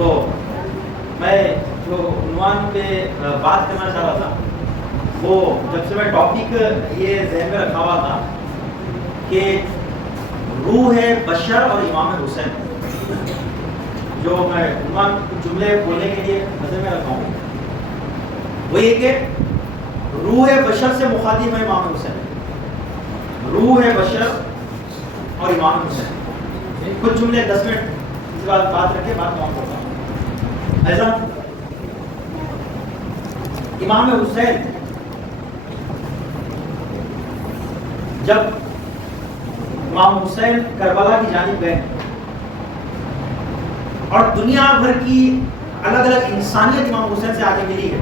تو میں جو عنوان پہ بات کرنا چاہ رہا تھا وہ جب سے میں ٹاپک یہ ذہن میں رکھا ہوا تھا کہ روح بشر اور امام حسین، جو میں عنوان کچھ جملے بولنے کے لیے نظر میں رکھا ہوں وہ یہ کہ روح بشر سے مخاطب ہے امام حسین، روح بشر اور امام حسین۔ کچھ جملے 10 منٹ اس کے بعد بات رکھے بات تمام کرتا ہوں۔ ایسا امام حسین جب امام حسین کربلا کی جانب گئے اور دنیا بھر کی الگ الگ انسانیت امام حسین سے آگے ملی ہے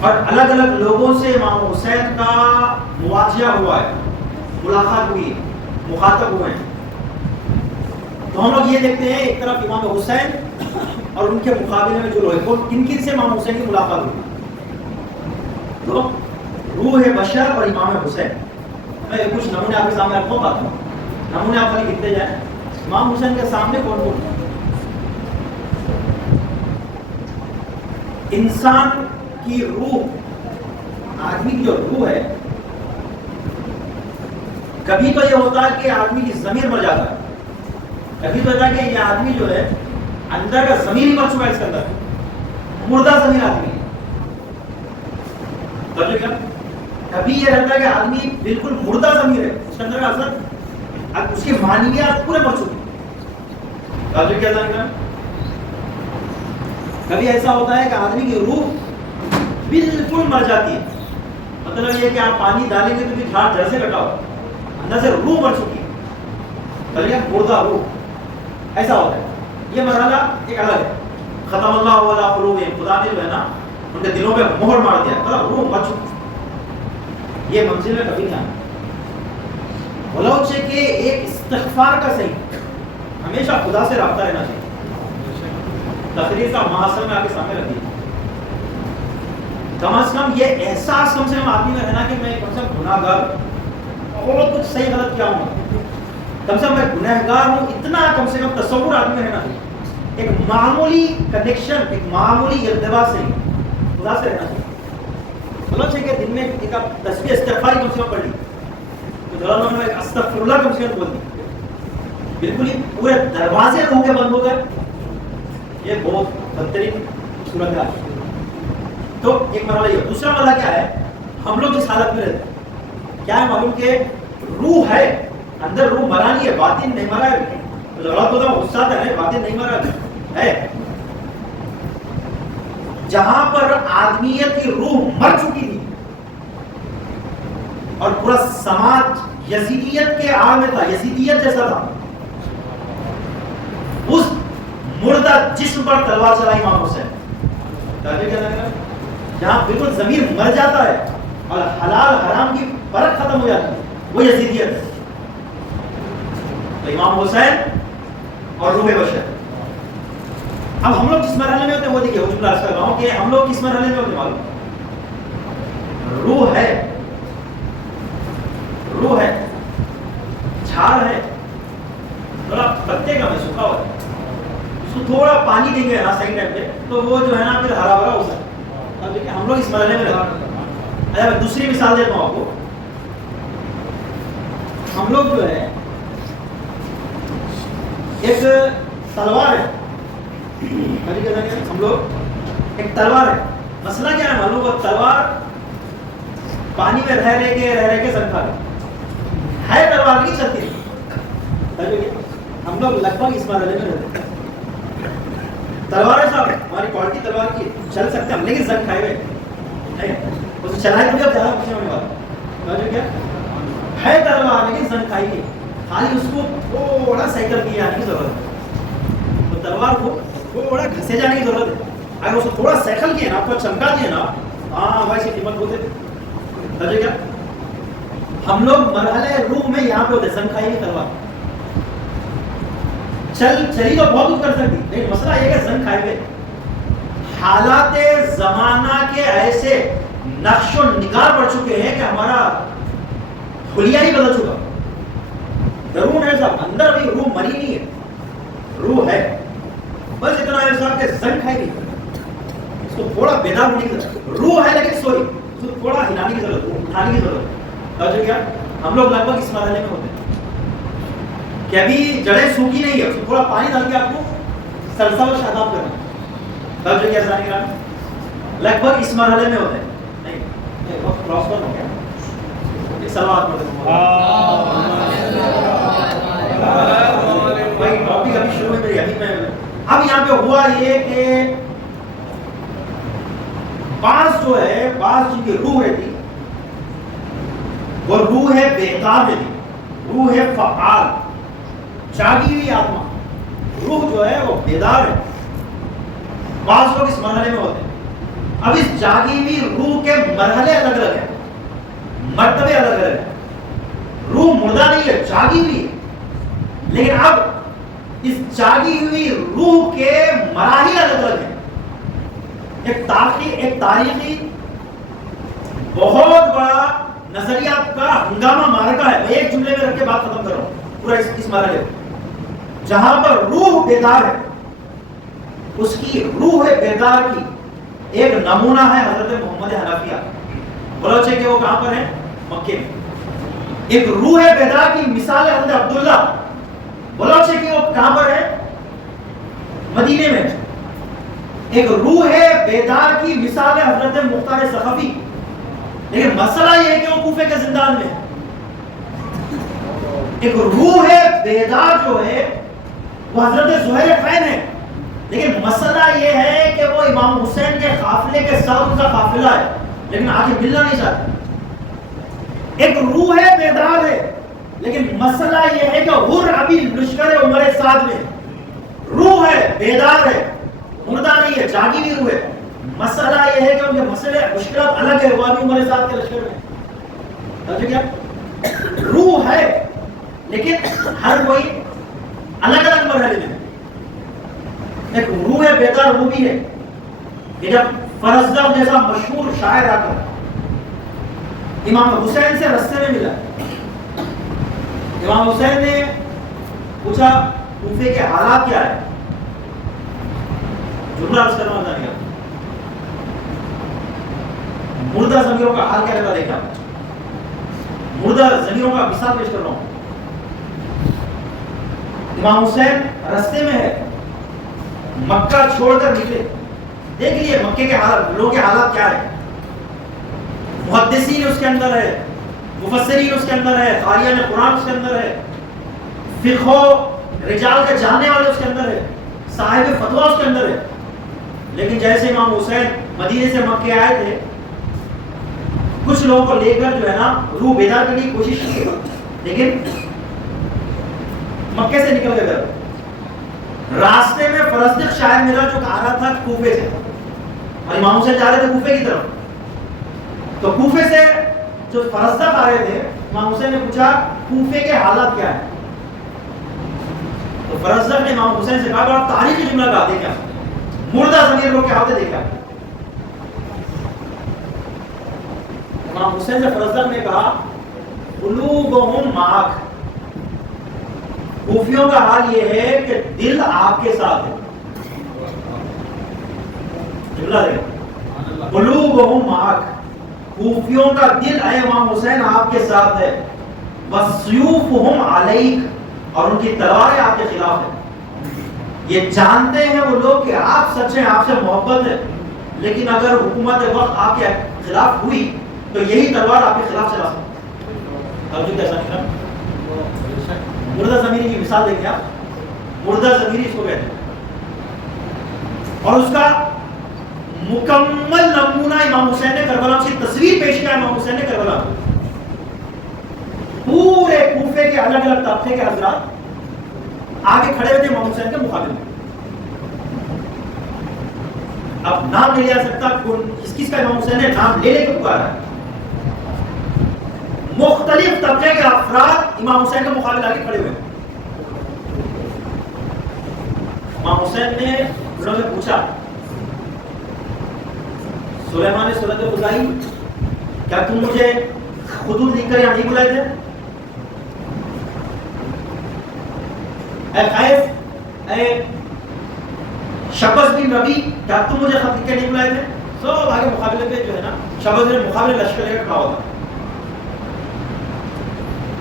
اور الگ الگ لوگوں سے امام حسین کا مواجہہ ہوا ہے، ملاقات ہوئی، مخاطب ہوئے ہیں، تو ہم لوگ یہ دیکھتے ہیں ایک طرف امام حسین اور ان کے مقابلے میں جو لوگ کن کن سے امام حسین کی ملاقات ہوئی، تو روح بشر اور امام حسین۔ میں کچھ نمونے آپ کے سامنے رکھوں بات ہوں، نمونے آپ خالی لکھتے جائیں۔ امام حسین کے سامنے کون کون؟ انسان کی روح، آدمی کی جو روح ہے، کبھی تو یہ ہوتا ہے کہ آدمی کی ضمیر مر جاتا ہے، کبھی تو ہوتا ہے کہ یہ آدمی جو ہے اندر کا ضمیر ہی مر چکا ہے، اس کے اندر مردہ ضمیر آدمی ہے۔ کبھی یہ رہتا ہے کہ آدمی بالکل مردہ ضمیر ہے، اس کے اندر کا اثر، اس کی معنویات پورے مر چکے ہیں۔ کبھی ایسا ہوتا ہے کہ آدمی کی روح بالکل مر جاتی ہے، مطلب یہ کہ آپ پانی ڈالیں گے تو بھی جھاڑ جڑ سے کٹا ہو، اندر سے روح مر چکی ہے، مردہ روح، ایسا ہوتا ہے۔ یہ مرحلہ ایک الگ ہے۔ ختم اللہ علی قلوبہم، خدا نے جو ہے نا ان کے دلوں پہ مہر مار دیا، روح مر چکی، یہ منزل میں کبھی نہیں آنا۔ بلوچ ہے کہ ایک استغفار کا صحیح، ہمیشہ خدا سے رابطہ رہنا چاہیے۔ تقریر کا محاصر میں آپ کے سامنے رکھیے، کم از کم یہ احساس کم سے کم آدمی میں رہنا کہ میں کم سے کم گناہ گار، بہت کچھ صحیح غلط کیا ہوں، کم سے کم میں گناہ گار ہوں، اتنا کم سے کم تصور آدمی میں رہنا چاہیے۔ ایک معمولی کنیکشن، ایک معمولی ارتباط سے خدا سے رہنا چاہیے۔ بلوچ ہے کہ دن میں ایک تسبیح استغفار کم سے کم پڑھ لی، تو دلالوں نے استغفر اللہ کم سے کم بول دی، بالکل ہی پورے دروازے روح کے بند ہو گئے، یہ بہت بدترین صورت ہے۔ تو ایک مرحلہ یہ، دوسرا مرحلہ کیا ہے؟ ہم لوگ جس حالت میں رہتے ہیں، کیا ہے معلوم کہ روح ہے اندر، روح مرا نہیں ہے، باطن نہیں مرا ہے، غصہ ہے، باطن نہیں مرا ہے۔ جہاں پر آدمیت کی روح مر چکی تھی اور پورا سماج یزیدیت کے آڑ میں تھا، یزیدیت جیسا تھا، اس مردہ جسم پر تلوار چلائی امام حسین۔ جہاں بالکل ضمیر مر جاتا ہے اور حلال حرام کی فرق ختم ہو جاتی ہے، وہ یزیدیت ہے۔ تو امام حسین اور روح بشر۔ اب ہم لوگ جس مرحلے میں ہوتے ہیں وہ دیکھیے، وہ جملہ عرض کر رہا ہوں کہ ہم لوگ کس مرحلے میں ہوتے ہیں معلوم؟ روح ہے، روح ہے، جھاڑ ہے، تھوڑا پتے کا میں سوکھا ہوا ہے، اس کو تھوڑا پانی دیں گے نا صحیح ٹائم پہ تو وہ جو ہے نا پھر ہرا بھرا ہو سکتا ہے۔ اب دیکھیں ہم لوگ اس مرحلے میں رہتے ہیں۔ اچھا میں دوسری مثال دیتا ہوں آپ کو، ہم لوگ جو ہے ایک تلوار ہے، ہم لوگ ایک تلوار ہے، مسئلہ کیا ہے معلوم؟ وہ تلوار پانی میں رہ کے زنگ کھا ہے، تلوار نہیں چلتی۔ ہم لوگ لگ بھگ اس مرحلے میں رہتے ہیں، تلوار ہے صاحب، ہماری کوالٹی تلوار کی، چل سکتے ہم، لیکن زنگ کھائے ہوئے نہیں، اسے چلائے تو جب زیادہ کچھ ہونے والا کیا ہے، تلوار لیکن زنگ کھائی گئی، خالی اس کو تھوڑا سائیکل کی جانے کی ضرورت ہے، تو تلوار کو تھوڑا گھسے جانے کی ضرورت ہے۔ اگر اس کو تھوڑا سائیکل کیے نا، آپ کو چمکا دیے نا، ہاں بھائی سے قیمت ہوتے کیا۔ ہم لوگ مرحلے روح میں یہاں پہ ہوتے، زنگ کھائی گئی تلوار، چلی تو بہت کچھ کر سکتی، لیکن مسئلہ یہ کہ زنگ کھائے ہوئے، حالات زمانہ کے ایسے نقش و نگار پڑ چکے ہیں کہ ہمارا حلیہ ہی بدل چکا، درون ہے صاحب، اندر بھی روح مری نہیں ہے، روح ہے، بس اتنا ہے صاحب کہ زنگ کھائی نہیں، اس کو تھوڑا بیدار ہونے کی ضرورت، روح ہے لیکن سوئی، اس کو تھوڑا ہلانے کی ضرورت، اٹھانے کی ضرورت ہے۔ کیا ہم لوگ لگ بھگ اس مرحلے میں ہوتے ہیں کہ ابھی جڑیں سوکھی نہیں ہے، اس کو تھوڑا پانی ڈال کے آپ کو سلسلہ و شاداب کرنا، تب جو کیا سانی کرنا لگ بھگ اس مرحلے میں ہوتے ہیں۔ نہیں وقت کراس پر ہو گیا، ایک سلوات پڑھتے ہیں بھائی، ٹاپک ابھی شروع میں ابھی میں اب یہاں پہ ہوا یہ کہ بعض جو ہے، بعض جن کی روح رہتی وہ روح ہے بیدار رہتی، روح ہے فعال، جاگی ہوئی آتما، روح جو ہے وہ بیدار ہے۔ بعض لوگ اس مرحلے میں ہوتے ہیں۔ اب اس جاگی ہوئی روح کے مرحلے الگ الگ ہیں، مرتبے الگ الگ ہیں۔ روح مردہ نہیں ہے، جاگی ہوئی ہے، لیکن اب اس جاگی ہوئی روح کے مراحل الگ الگ ہیں۔ ایک تاریخی بہت بڑا نظریات کا ہنگامہ معرکہ ہے۔ میں ایک جملے میں رکھ کے بات ختم کر رہا ہوں پورا اس مرحلے میں، جہاں پر روح بیدار ہے، اس کی روح بیدار کی ایک نمونہ ہے حضرت محمد حنفیہ۔ بلوچے کہ وہ کہاں پر ہیں؟ مکے میں۔ ایک روح بیدار کی مثال ہے حضرت عبداللہ، بلوچے کہ وہ کہاں پر ہے؟ مدینے میں۔ ایک روح بیدار کی مثال ہے حضرت مختار سقفی، لیکن مسئلہ یہ ہے کہ وہ کوفے کے زندان میں ہے۔ ایک روح بیدار جو ہے وہ حضرت زہیر خین ہے، لیکن مسئلہ یہ ہے کہ وہ امام حسین کے قافلے کے ساتھ ان کا قافلہ ہے، لیکن آگے ملنا نہیں چاہتے۔ ایک روح بیدار ہے، لیکن مسئلہ یہ ہے کہ حر ابھی لشکر عمر سعد میں روح ہے، بیدار ہے، مردہ نہیں ہے، جاگی ہوئی روح ہے۔ مسئلہ یہ ہے کہ ان کے مسئلے مشکلات الگ ہے، وہ ابھی عمر سعد کے لشکر میں۔ کیا روح ہے، لیکن ہر کوئی الگ الگ مرحلے میں۔ ایک روح بیدار وہ بھی ہے کہ جب فرزدق جیسا مشہور شاعر آ کر امام حسین سے رستے میں ملا، امام حسین نے پوچھا کوفے کے حالات کیا ہے، جملہ عرض کرنا ہوتا نہیں، مردہ ضمیروں کا حال کیا رہتا دیکھا، مردہ ضمیروں کا مثال پیش کر رہا ہوں۔ امام حسین رستے میں ہے، مکہ چھوڑ کر نکلے، دیکھ لیے مکے کے حالات، لوگوں کے حالات کیا ہے، محدثین اس کے اندر ہے، مفسرین اس کے اندر ہے، قاریان قرآن اس کے اندر ہے، فقہ و رجال کے جاننے والے اس کے اندر ہے، صاحب فتویٰ اس کے اندر ہے۔ لیکن جیسے امام حسین مدینے سے مکے آئے تھے، کچھ لوگوں کو لے کر جو ہے نا روح بیدار کرنے کی کوشش کی، لیکن مکے سے نکل گئے گھر۔ راستے میں فرزدق شاعر میرا جو آ رہا تھا کوفے سے، اور امام حسین جا رہے تھے کوفے کی طرف، تو کوفے سے جو فرزدق آ رہے تھے، امام حسین نے پوچھا کوفے کے حالات کیا ہیں، تو فرزدق نے امام حسین سے کہا بڑا تاریخی جملہ کہا، دیکھا مردہ ضمیر لوگ کے حالات دیکھا۔ امام حسین سے فرزدق نے کہا قلوبہم معک، کوفیوں کا حال یہ ہے کہ دل آپ کے ساتھ ہے، جملہ دیکھا، قلوبہم معک، کوفیوں کا دل اے امام حسین آپ کے ساتھ ہے، وسیوفہم علیک، اور ان کی تلواریں آپ کے خلاف ہیں۔ یہ جانتے ہیں وہ لوگ کہ آپ سچ ہیں، آپ سے محبت ہے، لیکن اگر حکومت وقت آپ کے خلاف ہوئی تو یہی تلوار آپ کے خلاف چلا سکتی۔ توجہ کیسا نہیں؟ مردہ ضمیری کی مثال دیکھیں آپ، مردہ ضمیری اس کو کہتے ہیں، اور اس کا مکمل نمونہ امام حسین نے کربلا، اس کی تصویر پیش کیا امام حسین نے کربلا۔ پورے کوفے کے الگ الگ طبقے کے حضرات آگے کھڑے ہوئے تھے امام حسین کے مقابل میں۔ اب نام نہیں لے سکتا کس کس کا امام حسین نے نام لے لے کے پکارا ہے۔ مختلف طبقے کے افراد امام حسین کے مقابل آگے کھڑے ہوئے۔ امام حسین نے انہوں نے پوچھا سلیمان نے صورت بتائی، کیا تم مجھے خطوط لکھ کر یہاں نہیں بلائے تھے؟ اے خائف، اے شبز بن ربی، کیا تم مجھے خط لکھ کے نہیں بلائے تھے؟ سب آگے مقابلے پہ جو ہے نا شبز نے مقابلے لشکر لے کر کھڑا ہوتا،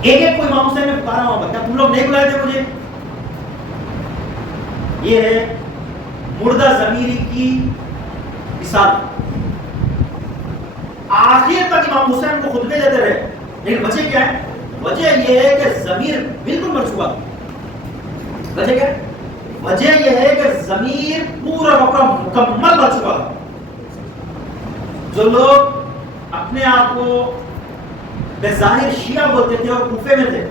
ایک ایک کو امام حسین نے پکارا وہاں پر، کیا تم لوگ نہیں بلائے تھے مجھے؟ یہ ہے مردہ ضمیری کی مثال. آخر تک امام حسین کو خطبے دیتے رہے، لیکن وجہ کیا ہے؟ وجہ یہ ہے کہ ضمیر بالکل مر چکا. وجہ کیا ہے؟ وجہ یہ ہے کہ ضمیر پورا کا مکمل مر چکا. جو لوگ اپنے آپ کو بظاہر شیعہ بولتے تھے اور کوفے میں تھے،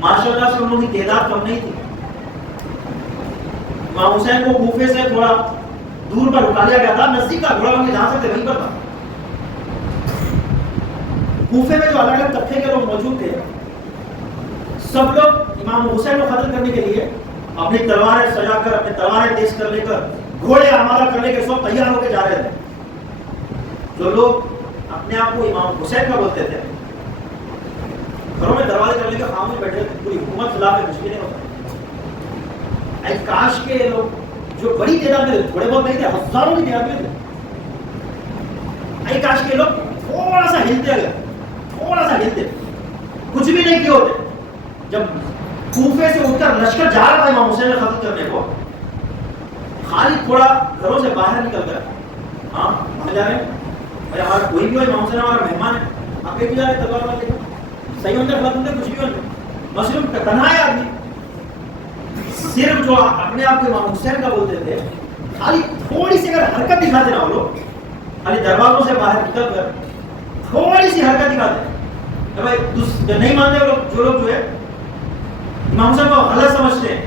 ماشاءاللہ سے ان لوگوں کی تعداد کم نہیں تھی. امام حسین کو کوفے سے تھوڑا دور پر اٹھا لیا گیا تھا، نزدیک کا گھوڑا بن کے جا سکتے وہیں پر تھا. کوفے میں جو الگ الگ طبقے کے لوگ موجود تھے، سب لوگ امام حسین کو قتل کرنے کے لیے اپنی تلواریں سجا کر، اپنی تلواریں تیز کر لے کر، گھوڑے آمادہ کرنے کے سب تیار ہو کے جا رہے تھے. جو لوگ اپنے آپ کو امام حسین کا بولتے تھے، گھروں میں دروازے کرنے کے خاموش بیٹھے تھے، پوری حکومت خلاف ہے، کچھ بھی نہیں ہوتا. اے کاش کے لوگ جو بڑی تعداد میں تھے، تھوڑے بہت نہیں تھے، ہزاروں کی تعداد میں تھے، اے کاش کے لوگ تھوڑا سا ہلتے اگر تھوڑا سا ہلتے، کچھ بھی نہیں کیے ہوتے. جب کوفے سے اٹھ کر لشکر جا رہا تھا امام حسین نے قتل کرنے کو، خالد تھوڑا گھروں سے باہر نکل کر، ہاں ہم جا رہے ہیں، ارے ہمارا کوئی بھی ہو، امام حسین ہمارا مہمان ہے، آپ کہیں بھی جا رہے ہیں تلوار والے صحیح ہوتے غلط ہوتے کچھ بھی ہوتے، مسلم تنہا ہے آدمی. صرف جو اپنے آپ کو امام حسین کا بولتے تھے، خالی تھوڑی سی اگر حرکت دکھاتے نا وہ لوگ، خالی دروازوں سے باہر نکل کر تھوڑی سی حرکت دکھاتے، بھائی جو نہیں مانتے وہ لوگ، جو لوگ جو ہے امام حسین کو غلط سمجھتے ہیں،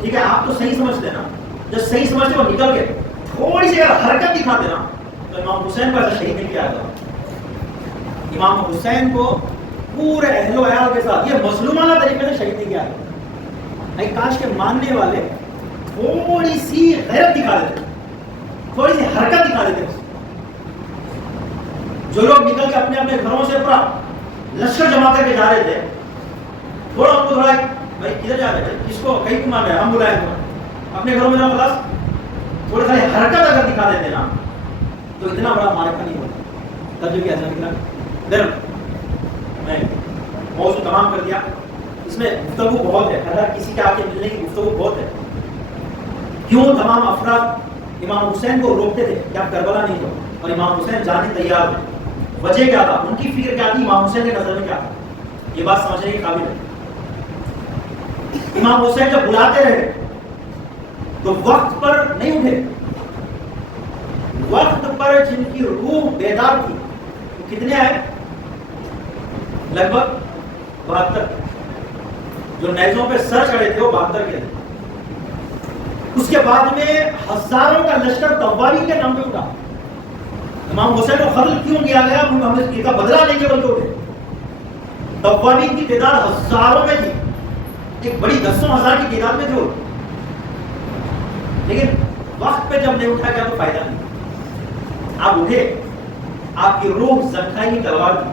ٹھیک ہے آپ تو صحیح سمجھتے ہیں نا، جو صحیح سمجھتے وہ نکل کے تھوڑی سی اگر حرکت دکھاتے نا، تو امام حسین کو ایسا شہید نہیں کیا جاتا. امام حسین کو پورے اہل و عیال کے ساتھ یہ مظلومانہ طریقے سے شہید نہیں کیا جاتا. کاش کے ماننے والے تھوڑی سی غیرت دکھا دیتے، تھوڑی سی حرکت دکھا دیتے. جو لوگ نکل کے اپنے اپنے گھروں سے پورا لشکر جمع کر کے جا رہے تھے، تھوڑا ان کو تھوڑا بھائی کدھر جا رہے ہیں، کس کو کہیں کو مان رہے ہیں، ہم بلائیں گے اپنے گھروں میں نا، خلاص تھوڑی ساری حرکت اگر دکھا دیتے نا تو اتنا بڑا مارکا نہیں ہوتا. تب جو کہ ایسا نکلا گرم. میں موضوع تمام کر دیا. اس میں گفتگو بہت ہے، ہر کسی کے آگے ملنے کی گفتگو بہت ہے. کیوں تمام افراد امام حسین کو روکتے تھے کہ آپ کربلا نہیں جاؤ، اور امام حسین جانے تیار تھے؟ وجہ کیا تھا؟ ان کی فکر کیا تھی؟ امام حسین کے نظر میں کیا تھا؟ یہ بات سمجھنے کے قابل ہے. امام حسین جب بلاتے رہے تو وقت پر نہیں اٹھے. وقت پر جن کی روح بیدار تھی وہ کتنے آئے؟ لگ بھگ 72. جو نیزوں پہ سر چڑھے تھے وہ 72 کے تھے. اس کے بعد میں ہزاروں کا لشکر طوالین کے نام پہ اٹھا. امام حسین کو قتل کیوں کیا گیا؟ ہم اس کا بدلہ لیں گے بلکہ اٹھے. طوالین کی تعداد ہزاروں میں تھی، ایک بڑی 10,000 کی تعداد میں تھے، لیکن وقت پہ جب نہیں اٹھا گیا تو فائدہ نہیں. آپ اٹھے، آپ کی روح زنخائی کی تلوار تھی.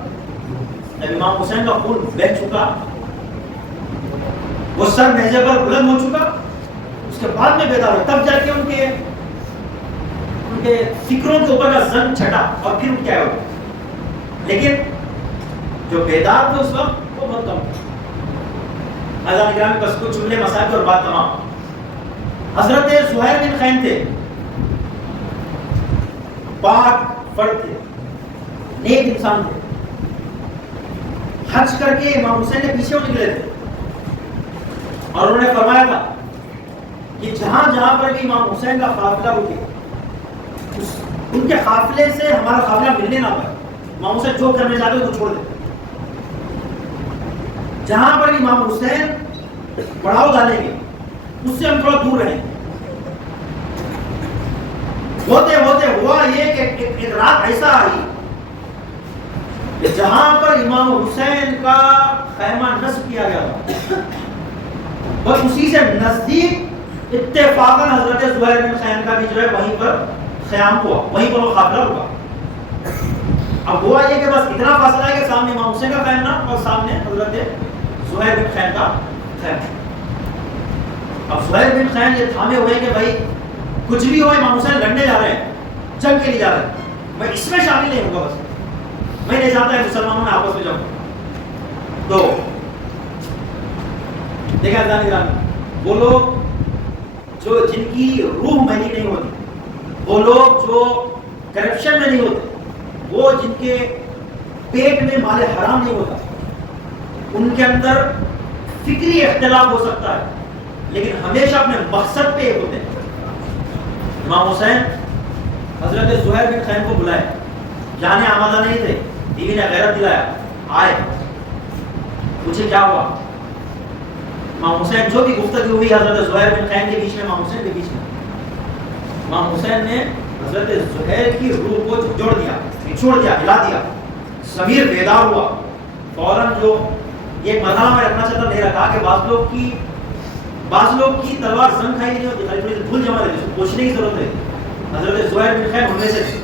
جب امام حسین کا خون بہہ چکا، وہ سر نیزے پر بلند ہو چکا، اس کے بعد میں بیدار ہوئے، تب جا کے ان کے فکروں کے اوپر کا زنگ چھٹا اور پھر کیا ہو. لیکن جو بیدار تھے اس وقت وہ بہت کم تھے. حضرت اکرام بس کچھ جملے مسائل اور بات تمام. حضرت زہیر بن خین تھے، پاک فرد تھے، نیک انسان تھے. حج کر کے امام حسین نے پیچھے نکلے تھے اور انہوں نے فرمایا تھا کہ جہاں جہاں پر بھی امام حسین کا قافلہ رکے، ان کے قافلے سے ہمارا قافلہ ملنے نہ پائے. امام حسین جو کرنے چاہتے ہیں وہ چھوڑ دیں. جہاں پر امام حسین پڑاؤ ڈالیں گے اس سے ہم تھوڑا دور رہیں. ہوتے ہوتے ہوا یہ کہ ایک رات ایسا آئی کہ جہاں پر امام حسین کا خیمہ نصب کیا گیا تھا، بس اسی سے نزدیک اتفاقاً حضرت زہیر بن خین کا بھی جو ہے وہیں پر خیام ہوا، وہیں پر وہ قافلہ رکا. اب ہوا یہ کہ بس اتنا فاصلہ ہے کہ سامنے امام حسین کا خیمہ اور سامنے حضرت زہیر بن خین کا خیمہ. اب زہیر بن خین یہ تھامے ہوئے کہ بھائی کچھ بھی ہو امام حسین لڑنے جا رہے ہیں، جنگ کے لیے جا رہے ہیں، میں اس میں شامل نہیں ہوں گا، بس میں نہیں چاہتا ہے مسلمانوں میں آپس میں جاؤں. تو دیکھا جان وہ لوگ جو جن کی روح میلی نہیں ہوتی، وہ لوگ جو کرپشن میں نہیں ہوتے، وہ جن کے پیٹ میں مال حرام نہیں ہوتا، ان کے اندر فکری اختلاف ہو سکتا ہے لیکن ہمیشہ اپنے مقصد پہ ہوتے ہیں. امام حسین حضرت زہیر بن خیم کو بلائے، جانے آمادہ نہیں تھے، بیوی نے غیرت دلایا، آئے، پوچھے کیا ہوا. امام حسین جو بھی گفتگو ہوئی حضرت زہیر بن خیم کے بیچ میں، امام حسین کے بیچ میں، امام حسین نے حضرت زہیر کی روح کو جوڑ دیا، چھوڑ دیا، ہلا دیا. ضمیر بیدار ہوا فوراً. جو ایک مرحلہ میں رکھنا چاہتا نہیں رکھا کہ بعض لوگ کی تلوار زنگ کھائی نہیں ہوتی، خالی بھول جما رہے تھے، پوچھنے کی ضرورت ہے. حضرت زہیر بن خیم ان میں سے تھے.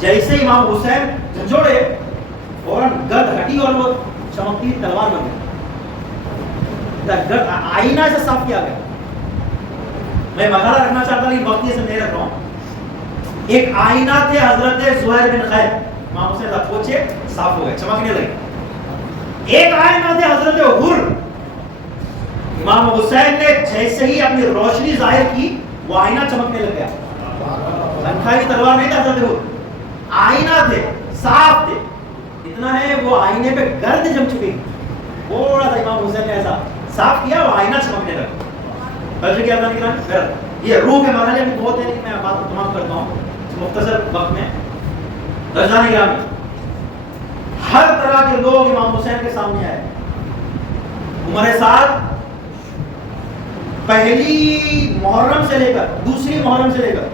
جیسے امام حسین جھنجھوڑے فوراً گرد ہٹی اور وہ چمکتی تلوار بن گئی. آئینہ سے صاف کیا گیا. میں مرحلہ رکھنا چاہتا نہیں، وقت سے نہیں رکھ رہا ہوں. ایک آئینہ تھے حضرت زہیر بن خیم، امام حسین تک پہنچے، صاف ہو گئے، چمکنے لگے. ایک آئینہ تھے حضرت حر، امام حسین نے جیسے ہی اپنی روشنی ظاہر کی وہ آئینہ چمکنے لگ گیا. لنکھائی تلوار نہیں تھا حضرت حر، آئینہ تھے، صاف تھے. اتنا ہے وہ آئینے پہ گرد جم چکی، تھوڑا سا امام حسین نے ایسا صاف کیا، وہ آئینہ چمکنے لگا. یہ روح کے مرحلے میں بہت ہے لیکن میں بات کو تمام کرتا ہوں مختصر وقت میں. درجان گرامی، ہر طرح کے لوگ امام حسین کے سامنے آئے. عمر سعد پہلی محرم سے لے کر دوسری محرم سے لے کر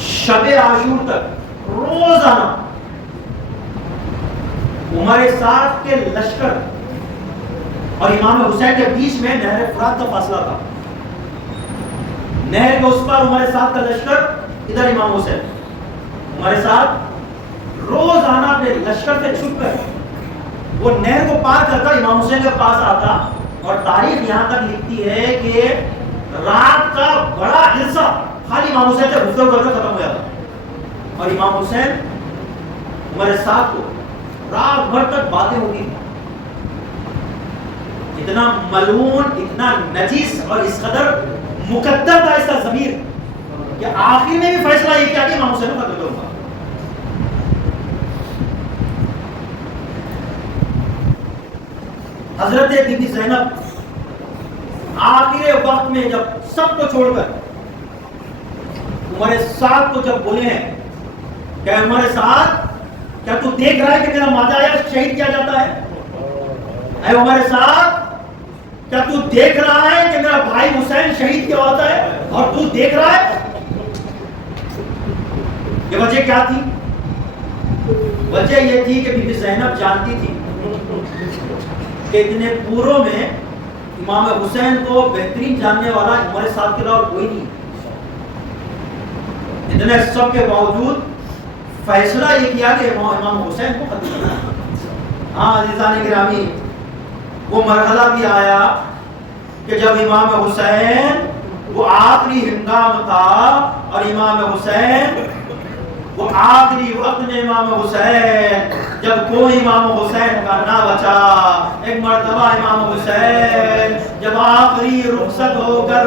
شب عاشور تک روزانہ عمر سعد کے لشکر اور امام حسین کے بیچ میں نہر فرات کا فاصلہ تھا. نہر کے اس پر عمر سعد کا لشکر، ادھر امام حسین. عمر سعد روزانہ اپنے لشکر سے چھپ کر وہ نہر کو پار کرتا امام حسین کے پاس آتا، اور تاریخ یہاں تک لکھتی ہے کہ رات کا بڑا حصہ خالی امام حسین سے گفتگو کر کے ختم ہو جاتا. اور امام حسین عمر سعد کو رات بھر تک باتیں ہوتی تھی. اتنا ملعون، اتنا نجس اور اس قدر مقدر تھا اس کا ضمیر کہ آخر میں بھی فیصلہ یہ کیا کہ امام حسین کو قتل کروں گا. حضرت بی بی زینب آخر وقت میں جب سب کو چھوڑ کر عمر سعد کو جب بولے ہیں کہ عمر سعد کیا تو دیکھ رہا ہے کہ میرا مادا شہید کیا جاتا ہے؟ اے عمر سعد کیا تو دیکھ رہا ہے کہ میرا بھائی حسین شہید کیا ہوتا ہے اور تو دیکھ رہا ہے؟ یہ وجہ کیا تھی؟ وجہ یہ تھی کہ بی بی زینب جانتی تھی کہ اتنے پوروں میں امام حسین کو بہترین جاننے والا عمر سعد کے علاوہ کوئی نہیں. اتنے سب کے باوجود فیصلہ یہ کیا کہ امام حسین کو قتل کرنا. ہاں عزیزان گرامی، وہ مرحلہ بھی آیا کہ جب امام حسین وہ آخری ہنگام تھا اور امام حسین وہ آخری وقت میں امام حسین جب کوئی امام حسین کا نہ بچا، ایک مرتبہ امام حسین جب آخری رخصت ہو کر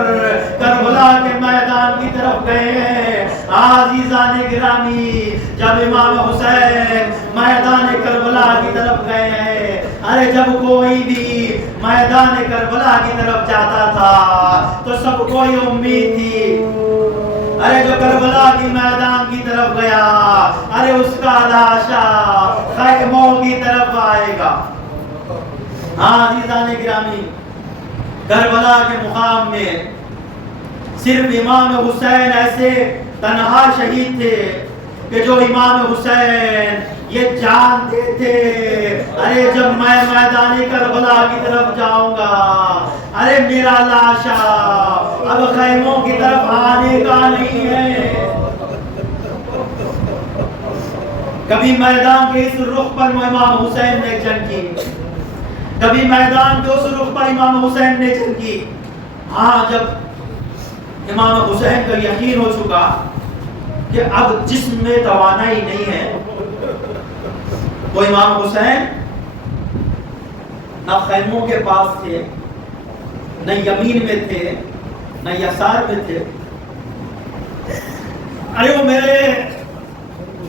کربلا کے میدان کی طرف گئے. عزیزان گرامی، جب امام حسین میدان کربلا کی طرف گئے، ارے جب کوئی بھی میدان کربلا کی طرف جاتا تھا تو سب کو یہ امید تھی، ارے جو کربلا کی میدان کی طرف گیا، ارے اس کا لاشا خیموں کی طرف آئے گا. ہاں عزیزان گرامی، کربلا کے مقام میں صرف امام حسین ایسے تنہا شہید تھے کہ جو امام حسین یہ جانتے تھے ارے جب میں میدان کربلا کی طرف جاؤں گا، ارے میرا لاشا اب خیموں کی طرف آنے کا نہیں ہے. کبھی میدان کے اس رخ پر امام حسین نے جنگ کی، کبھی میدان کے اس رخ پر امام حسین نے جنگ کی. ہاں جب امام حسین کا یقین ہو چکا کہ اب جسم میں توانائی نہیں ہے، تو امام حسین نہ خیموں کے پاس تھے، نہ یمین میں تھے، نہ یسار میں تھے۔ ارے وہ میرے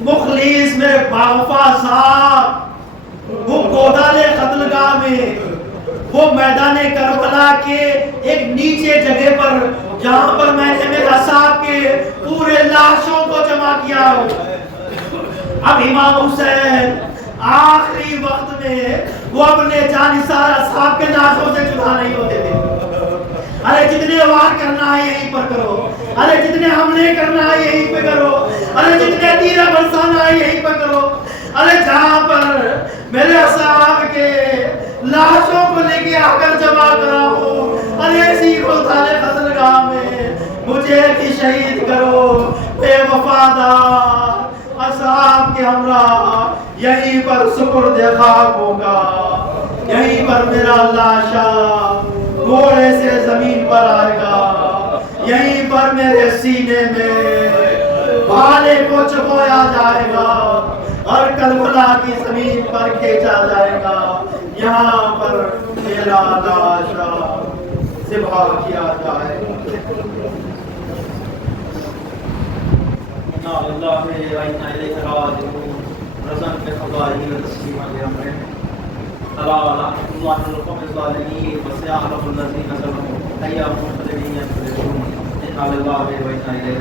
مخلص، میرے باوفا صاحب، وہ گودال قتل گاہ میں، وہ میدان کربلا کے ایک نیچے جگہ پر جہاں پر میں نے میرے اصحاب کے پورے لاشوں کو جمع کیا ہو، اب امام حسین آخری وقت میں وہ اپنے جانثار اصحاب کے لاشوں سے جدا نہیں ہوتے تھے۔ ارے جتنے وار کرنا ہے یہیں پر کرو، ارے جتنے حملے کرنا ہے یہیں پہ کرو، ارے جتنے تیر برسانا ہے یہیں پہ کرو، ارے جہاں پر میرے اصحاب کے لاشوں کو لے کے آ کر جمع کرا ہو، ارے اسی گودال قتل گاہ میں مجھے بھی شہید کرو، بے وفادار اصحاب کے ہمراہ یہیں پر سپرد خاک ہوگا، یہیں پر میرا لاشا گھوڑے سے زمین پر آئے گا، یہیں پر میرے سینے میں بھالے کو چبویا جائے گا اور کربلا کی زمین پر کھینچا جائے گا، یہاں پر میرا لاشا ذبح کیا جائے گا۔ اللہ رضا کے خباری تسلیمہ لامرے اللہ اللہ القوم الظالمین وسيعلم الذين ظلموا أي منقلب ينقلبون إنا لله وإنا إليه